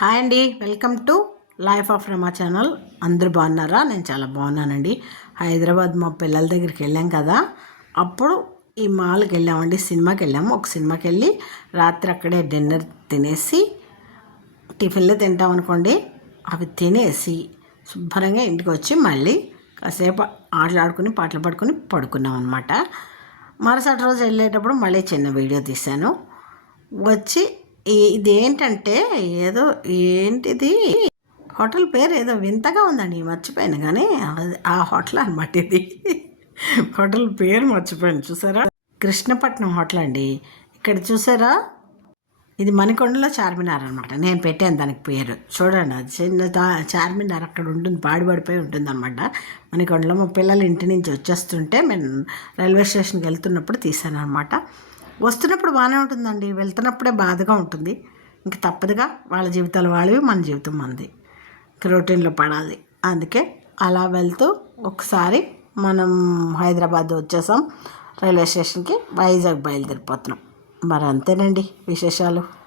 Hi అండి welcome to life of Rama channel. అందరూ బాగున్నారా? నేను చాలా బాగున్నానండి. హైదరాబాద్ మా పిల్లల దగ్గరికి వెళ్ళాం కదా. అప్పుడు ఈ మాల్కి వెళ్ళామండి సినిమాకి వెళ్ళాము ఒక సినిమాకి వెళ్ళి రాత్రి అక్కడే డిన్నర్ తినేసి టిఫిన్లు తింటాం అనుకోండి అవి తినేసి శుభ్రంగా ఇంటికి వచ్చి మళ్ళీ కాసేపు ఆటలు ఆడుకుని పాటలు పాడుకుని పడుకున్నాం అనమాట మరుసటి రోజు వెళ్ళేటప్పుడు మళ్ళీ చిన్న వీడియో తీశాను. వచ్చి ఇదేంటంటే ఏదో ఏంటిది? హోటల్ పేరు ఏదో వింతగా ఉందండి మర్చిపోయాను కానీ ఆ హోటల్ అనమాట ఇది. హోటల్ పేరు మర్చిపోయాను చూసారా? కృష్ణపట్నం హోటల్ అండి. ఇక్కడ చూసారా? ఇది మణికొండలో చార్మినార్ అనమాట నేను పెట్టాను దానికి పేరు. చూడండి అది చిన్న చార్మినార్ అక్కడ ఉంటుంది పాడిపడిపోయి ఉంటుంది అనమాట మణికొండలో మా పిల్లలు ఇంటి నుంచి వచ్చేస్తుంటే మేము రైల్వే స్టేషన్కి వెళ్తున్నప్పుడు తీసాను అనమాట వస్తున్నప్పుడు బాగానే ఉంటుందండి. వెళ్తున్నప్పుడే బాధగా ఉంటుంది. ఇంక తప్పదుగా వాళ్ళ జీవితాలు వాళ్ళవి మన జీవితం మనది. ఇంక రొటీన్లో పడాలి. అందుకే అలా వెళ్తూ ఒకసారి మనం హైదరాబాద్ వచ్చేసాం. రైల్వే స్టేషన్కి వైజాగ్ బయలుదేరిపోతున్నాం. మరి అంతేనండి విశేషాలు.